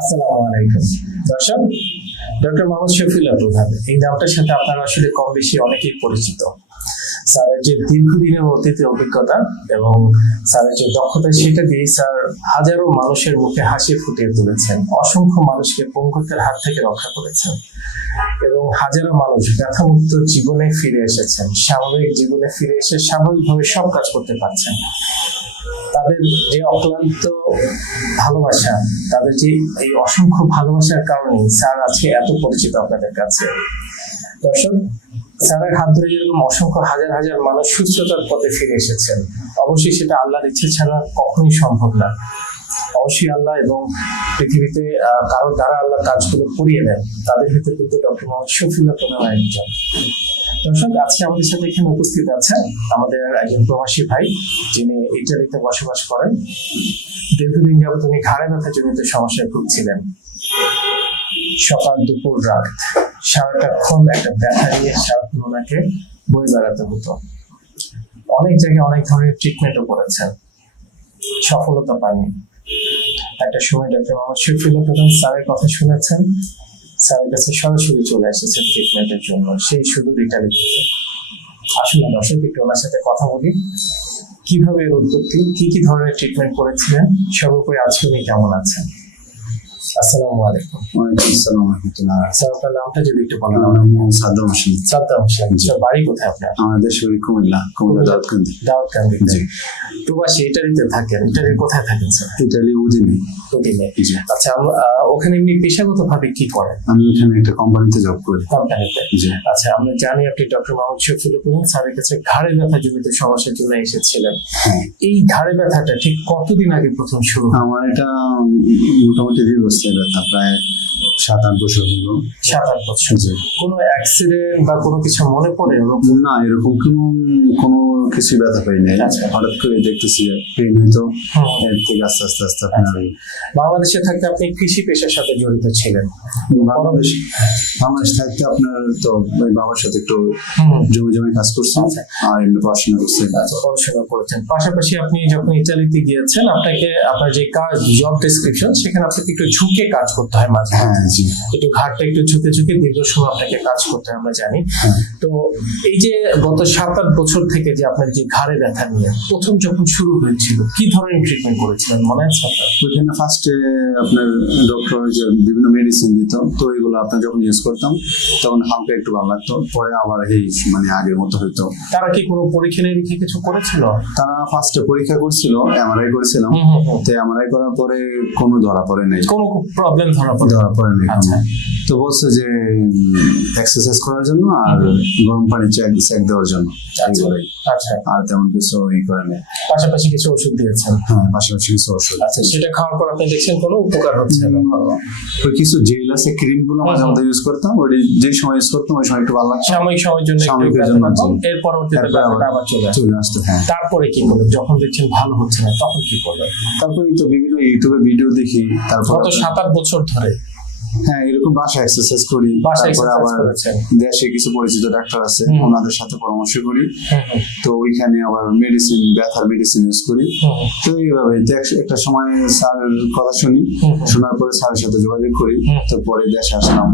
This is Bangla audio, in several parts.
আসসালামু আলাইকুম। দর্শক, ডক্টর মোহাম্মদ শফিউল্লাহ প্রধান, এই নামটার সাথে আপনারা আসলে কম বেশি অনেকেই পরিচিত। স্যারের যে দীর্ঘদিনের অতীতের অভিজ্ঞতা এবং স্যারের যে দক্ষতা, সেটা দিয়ে স্যার হাজারো মানুষের মুখে হাসি ফুটিয়ে তুলেছেন, অসংখ্য মানুষকে পঙ্গুত্বের হাত থেকে রক্ষা করেছেন এবং হাজারো মানুষ ব্যথামুক্ত জীবনে ফিরে এসেছেন, স্বাভাবিক জীবনে ফিরে এসে স্বাভাবিকভাবে সব কাজ করতে পারছেন। তাদের যে অক্লান্ত ভালোবাসা তাদের যে এই অসংখ্য ভালোবাসার কারণে স্যার আজকে এত পরিচিত আপনাদের কাছে। দর্শক স্যারের হাত ধরে যেরকম অসংখ্য হাজার হাজার মানুষ সুস্থতার পথে ফিরে এসেছেন অবশ্যই সেটা আল্লাহর ইচ্ছে ছাড়া কখনই সম্ভব না। অবশ্যই আল্লাহ এবং পৃথিবীতে আহ, কারও দ্বারা আল্লাহ কাজগুলো করিয়ে দেন তাদের ভিতরে কিন্তু ডক্টর মোহাম্মদ শফিউল্লাহ প্রধান একজন দর্শক আজকে আমাদের সাথে এখানে উপস্থিত আছে আমাদের একজন প্রবাসী ভাই, যিনি ইটালিতে বসবাস করেন। দীর্ঘদিন যাবত উনি ঘাড়ে ব্যথা জনিত সমস্যায় ভুগছিলেন। সকাল দুপুর রাত সারাটাক্ষণ একটা ব্যথা নিয়ে সারাক্ষণ ওনাকে বই বেড়াতে হতো। অনেক জায়গায় অনেক ধরনের ট্রিটমেন্টও করেছেন। সফলতা পাননি। একটা সময় ডক্টর মোহাম্মদ শফিউল্লাহ প্রধান স্যারের কথা শুনেছেন। স্যারের কাছে সরাসরি চলে এসেছেন ট্রিটমেন্টের জন্য। সেই শুধু রিটার্ন থেকে আসলে দর্শক একটু ওনার সাথে কথা বলি। কীভাবে এর উৎপত্তি কি কি ধরনের ট্রিটমেন্ট করেছিলেন? সর্বোপরি আজকে উনি কেমন আছেন? আসসালামু আলাইকুম। ওয়ালাইকুম আসসালাম রহমতুল্লাহ। স্যার আপনার নামটা যদি একটু বলেন। আমার নাম সাদ্দাম হোসেন। সাদ্দাম হোসেন। স্যার বাড়ি কোথায় আপনার? আমাদের শরীর কুমিল্লা কুমিল্লা দাউদকান্দি। দাউদকান্দিতে। জি। প্রবাসী ইটালিতে থাকেন। ইটালির কোথায় থাকেন স্যার? ইটালি উদিনে। দুদিনে আচ্ছা ওখানে এমনি পেশাগত ভাবে কি করেন? আমি এখানে একটা কোম্পানিতে জব করি। কোম্পানিতে। জি। আচ্ছা আমরা জানি আপনি ডক্টর মোহাম্মদ শফিউল প্রধান স্যারের কাছে ঘাড়ে ব্যথা জনিত সমস্যার জন্য এসেছিলেন। হ্যাঁ। এই ঘাড়ে ব্যথাটা ঠিক কতদিন আগে প্রথম শুরু আমার এটা মোটামুটি দীর্ঘস্থায়ী ব্যথা প্রায় সাত আট বছর হলো। সাত আট বছর। জি। কোনো অ্যাক্সিডেন্ট বা কোনো কিছু মনে পড়ে ওরকম না এরকম কোনো কোনো কিছু ব্যথা পাই নাই। আচ্ছা। হঠাৎ করে দেখতেছি পেন হইতো। এর থেকে আস্তে আস্তে আস্তে আপনার বাংলাদেশে থাকতে আপনি কৃষি পেশার সাথে জড়িত ছিলেন? বাংলাদেশ বাংলাদেশ থাকতে আপনার তো ওই বাবার সাথে একটু জমি জমি কাজ করছি আচ্ছা। আর এমনি পড়াশোনা করছি আচ্ছা, পড়াশোনা করেছেন। পাশাপাশি আপনি যখন ইতালিতে গিয়েছেন আপনাকে আপনার যে কাজ জব ডেসক্রিপশন সেখানে আপনাকে একটু ঝুঁকে কাজ করতে হয় মাঝে। হ্যাঁ একটু ঘাটটা একটু ঝুঁকে ঝুঁকে দীর্ঘ সময় আপনাকে কাজ করতে আমরা জানি। হ্যাঁ। তো এই যে গত সাত আট বছর থেকে যে আপনার যে ঘাড়ে ব্যথা নিয়ে প্রথম যখন শুরু হয়েছিল কি ধরনের ট্রিটমেন্ট করেছিলেন? মনে আছে আপনার? ওইখানে ফার্স্টে আপনার ডক্টর যে বিভিন্ন মেডিসিন দিত তো এগুলো আপনার যখন ইউজ করতাম তখন হালকা একটু ভালো লাগতো পরে আবার এই মানে আগের মতো হইতো। তারা কি কোনো পরীক্ষা নিরীক্ষা কিছু করেছিল? তারা ফার্স্টে পরীক্ষা করছিল এমআরআই করেছিলাম। তো এমআরআই করার পরে কোনো ধরা পড়ে নাই। কোনো প্রবলেম ধরা পড়ে ধরা পড়ে নাই আচ্ছা। কোনো। তো বলছে যে এক্সারসাইজ করার জন্য আর গরম পানি চেক চেক দেওয়ার জন্য। আচ্ছা। এইগুলোই। আচ্ছা। আর তেমন কিছু ই করে নেই। পাশাপাশি কিছু ওষুধ দিয়েছেন? হ্যাঁ পাশাপাশি কিছু ওষুধ। আচ্ছা সেটা খাওয়ার পর আপনি দেখছেন কোনো উপকার হচ্ছে না? ওই কিছু জেল আছে ক্রিমগুলো মাঝে মধ্যে ইউজ করতাম। ওই যে সময় ইউজ করতাম ওই সময় একটু ভালো লাগতো। সাময়িক সময়ের জন্য ব্যথা জন্য, এর পরবর্তীতে তারপরে আবার চলে আসে। চলে আসতো হ্যাঁ। তারপরে কি করবেন যখন দেখছেন ভালো হচ্ছে না তখন কি করবেন তারপরে তো বিভিন্ন ইউটিউবে ভিডিও দেখি তারপর গত সাত আট বছর ধরে হ্যাঁ এরকম বাসা এক্সারসাইজ করি তারপরে আবার দেশে কিছু পরিচিত ডাক্তার আছে ওনাদের সাথে পরামর্শ করি। তো ওইখানে আবার মেডিসিন ব্যথার মেডিসিন ইউজ করি। তো এইভাবে একটা সময় স্যারের কথা শুনি শোনার পরে স্যারের সাথে যোগাযোগ করি। তো পরে দেশে আসলাম।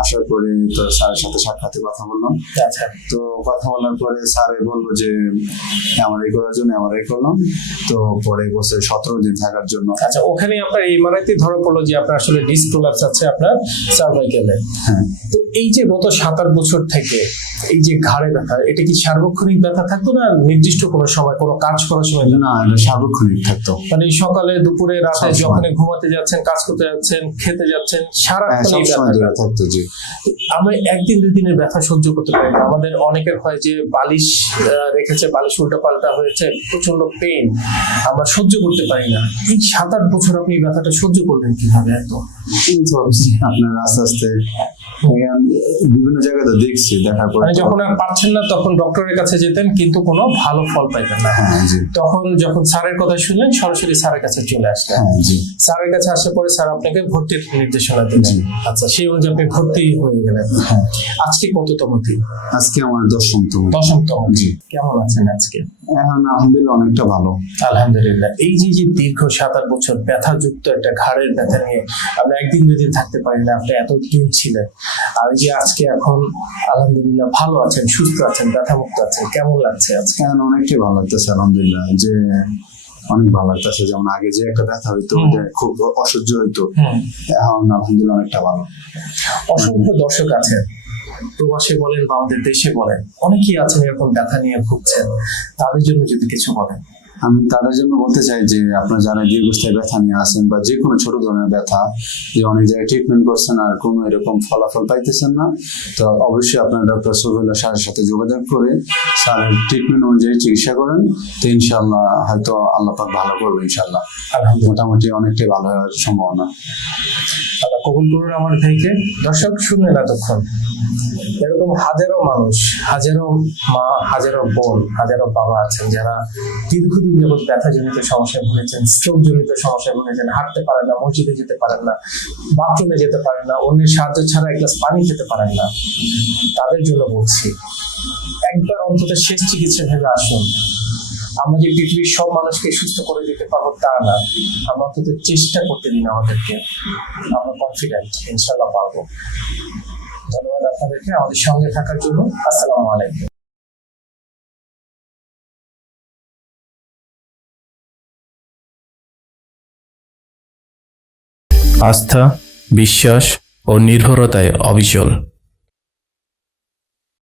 আসার পরে তো স্যারের সাথে সাক্ষাতে কথা বললাম। আচ্ছা। তো কথা বলার পরে স্যারে বলল যে এমআরআই করার জন্য এমআরআই করলাম। তো পরে বসে সতেরো দিন থাকার জন্য। আচ্ছা ওখানে আপনার এমআরআইতে ধরা পড়ল যে আপনার আসলে ডিস্ক আছে আপনার সার্ভাইকেলে। হ্যাঁ। তো এই যে গত সাত আট বছর থেকে এই যে ঘাড়ে ব্যথা এটা কি সার্বক্ষণিক ব্যথা থাকতো না নির্দিষ্ট কোনো সময় কোনো কাজ করার সময় না এটা সার্বক্ষণিক থাকতো। মানে সকালে দুপুরে রাতে যখন ঘুমাতে যাচ্ছেন কাজ করতে যাচ্ছেন খেতে যাচ্ছেন হ্যাঁ সারাক্ষণ এই সবসময় ব্যথাটা। ধরে থাকতো জি। আমরা একদিন দুই দিনের ব্যথা সহ্য করতে পারি আমাদের অনেকের হয় যে বালিশ রেখেছে বালিশ উল্টা পাল্টা হয়েছে প্রচণ্ড পেন আমরা সহ্য করতে পারি না। এই সাত আট বছর আপনি ব্যথাটা সহ্য করবেন কীভাবে এত তো আপনার আস্তে আস্তে বিভিন্ন জায়গাতে দেখছি দেখার পর মানে যখন আর পারছেন না তখন ডক্টরের কাছে যেতেন কিন্তু কোনো ভালো ফল পাইতেন না। হ্যাঁ তখন যখন স্যারের কথা শুনলেন সরাসরি স্যারের কাছে চলে আসলেন। হ্যাঁ স্যারের কাছে আসার পরে স্যার আপনাকে ভর্তির নির্দেশনা দিলেন। আচ্ছা সেই অনুযায়ী আপনি ভর্তি হয়ে গেলেন। হ্যাঁ। আজকে কততম দিন? আজকে আমার দশমতম। দশমতম জি। কেমন আছেন আজকে? এখন আলহামদুলিল্লাহ অনেকটা ভালো। আলহামদুলিল্লাহ। এই যে যে দীর্ঘ সাত আট বছর ব্যথাযুক্ত একটা ঘাড়ের ব্যথা নিয়ে আমরা একদিন দুদিন থাকতে পারি না আপনি এতদিন ছিলেন আর যে আজকে এখন আলহামদুলিল্লাহ ভালো আছেন সুস্থ আছেন ব্যথামুক্ত আছেন কেমন লাগছে আজকে? অনেকটাই ভালো লাগতেছে আলহামদুলিল্লাহ। যে অনেক ভালো লাগতেছে যেমন আগে যে একটা ব্যথা হইতো খুব অসহ্য হইতো এখন আলহামদুলিল্লাহ অনেকটা ভালো। অসংখ্য দর্শক আছে প্রবাসে বলেন বা আমাদের দেশে বলেন অনেকেই আছেন এরকম ব্যথা নিয়ে ভুগছেন তাদের জন্য যদি কিছু বলেন। আমি তাদের জন্য বলতে চাই যে আপনার যারা দীর্ঘস্থায়ী ব্যথা নিয়ে আসেন বা যে কোনো ছোট ধরনের ব্যথা যে অনেক জায়গায় ট্রিটমেন্ট করছেন আর কোনো এরকম ফলাফল পাইতেছেন না তো অবশ্যই আপনার ডক্টর সফিউল্লাহ স্যারের সাথে যোগাযোগ করে স্যারের ট্রিটমেন্ট অনুযায়ী চিকিৎসা করেন। তো ইনশাল্লাহ হয়তো আল্লাহ পাক ভালো করবে ইনশাল্লাহ মোটামুটি অনেকটাই ভালো হওয়ার সম্ভাবনা। আল্লাহ কবুল করুন আমার ভাইকে। দর্শক শুনলেন এতক্ষণ। এরকম হাজারো মানুষ, হাজারো মা, হাজারো বোন, হাজারো বাবা আছেন যারা দীর্ঘদিন যাবৎ ব্যথাজনিত সমস্যায় ভুগেছেন স্ট্রোক জনিত সমস্যায় ভুগেছেন, হাঁটতে পারেন না, মসজিদে যেতে পারেন না বাথরুমে যেতে পারেন না, অন্যের সাহায্য ছাড়া এক গ্লাস পানি খেতে পারেন না। তাদের জন্য বলছি, একবার অন্তত শেষ চিকিৎসা ভেবে আসুন। আমরা যে পৃথিবীর সব মানুষকে সুস্থ করে দিতে পারব তা না, আমরা অন্তত চেষ্টা করতে দিন আমাদেরকে। আমরা কনফিডেন্ট ইনশাল্লাহ পারব। ধন্যবাদ আপনাদেরকে আমাদের সঙ্গে থাকার জন্য। আসসালামু আলাইকুম। আস্থা বিশ্বাস ও নির্ভরতায় অবিচল।